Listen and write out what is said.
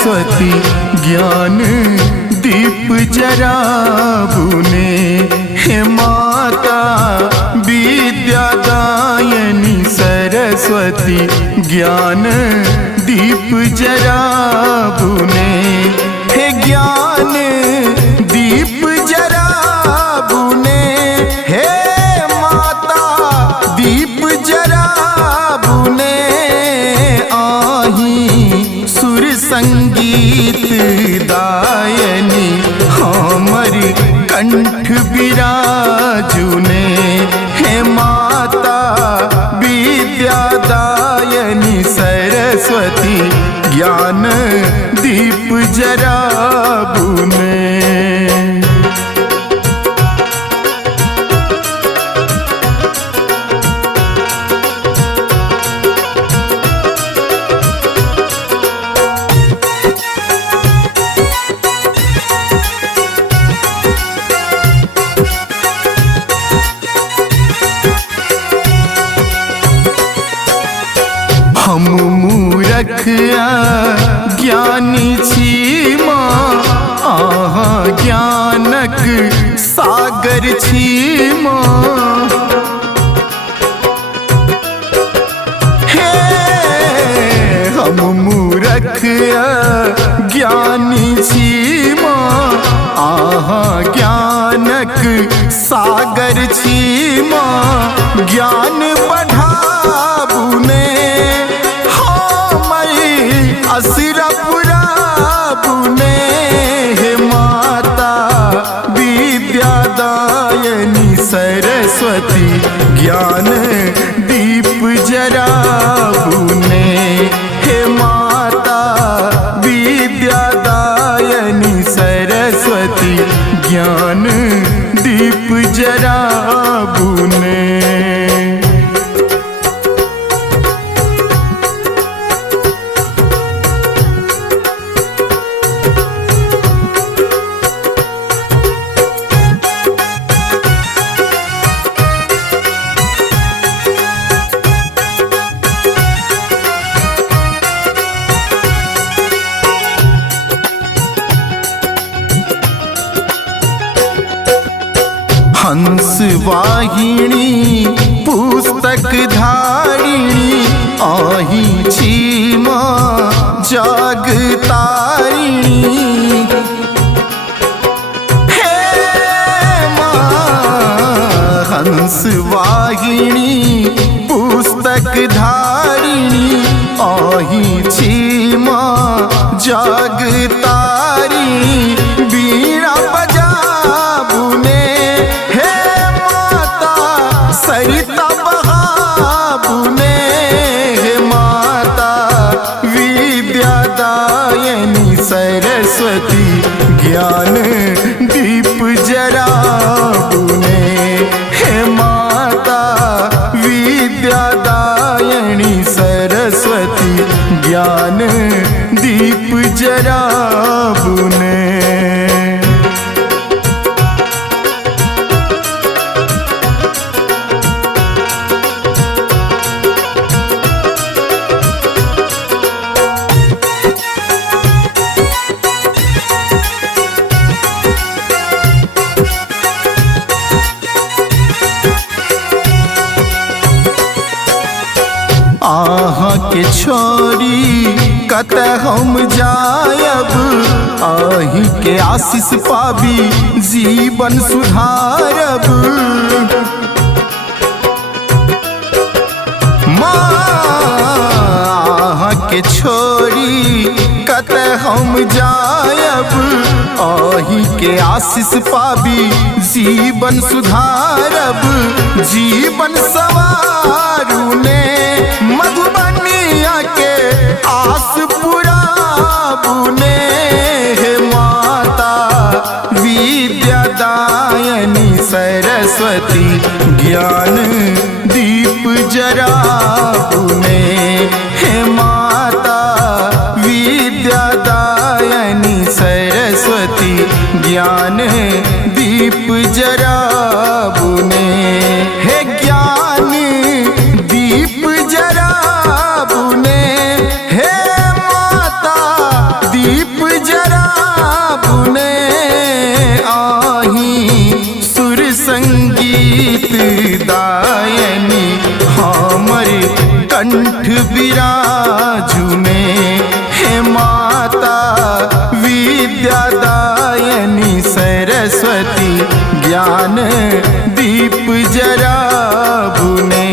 सरस्वती ज्ञान दीप जराबुने। हे माता विद्यादायनी सरस्वती ज्ञान दीप जराबुने। हे ज्ञान दीप जराबुने, हे माता दीप जराबुने। आही सुर संगीत दायनी हमर कंठ विराजुने। हे माता विद्यादायनी सरस्वती ज्ञान दीप जराबुने। हम मूरख ज्ञानी छी माँ, आहा ज्ञानक सागर छी माँ। हे हम मूरख ज्ञानी छी माँ, आहा ज्ञानक सागर छी माँ। ज्ञान बढ़ाबुने असुरा पुराबुने। हे माता विद्यादायनी सरस्वती ज्ञान दीप जराबुने। हे माता विद्यादायनी सरस्वती ज्ञान दीप जराबुने। हंस वाहिनी पुस्तक धारिणी, आही छी माँ जागतारिणी। हे माँ हंस वाहिनी पुस्तक धारिणी, आही छी माँ जागतारिणी। बीणा बजाबुने, हे माता सरिता बहाबुने। हे माता विद्यादायनी सरस्वती ज्ञान दीप जराबुने। हे माता विद्यादायनी सरस्वती ज्ञान दीप जराबुने। आहा के छोरी कत हम जायब, आही के आशीष पाबी जीवन सुधारब। माँ आहा के छोरी कत हम जायब, आही के आशीष पाबी जीवन सुधारब। जीवन सवारुने मधुबनिया के आस पुराबुने। हे माता विद्यादायनी सरस्वती ज्ञान दीप जराबुने। हे माता विद्यादायनी सरस्वती ज्ञान दीप जराबुने। हे ज्ञान दीप विराजुने। हे माता विद्यादायनी सरस्वती ज्ञान दीप जराबुने।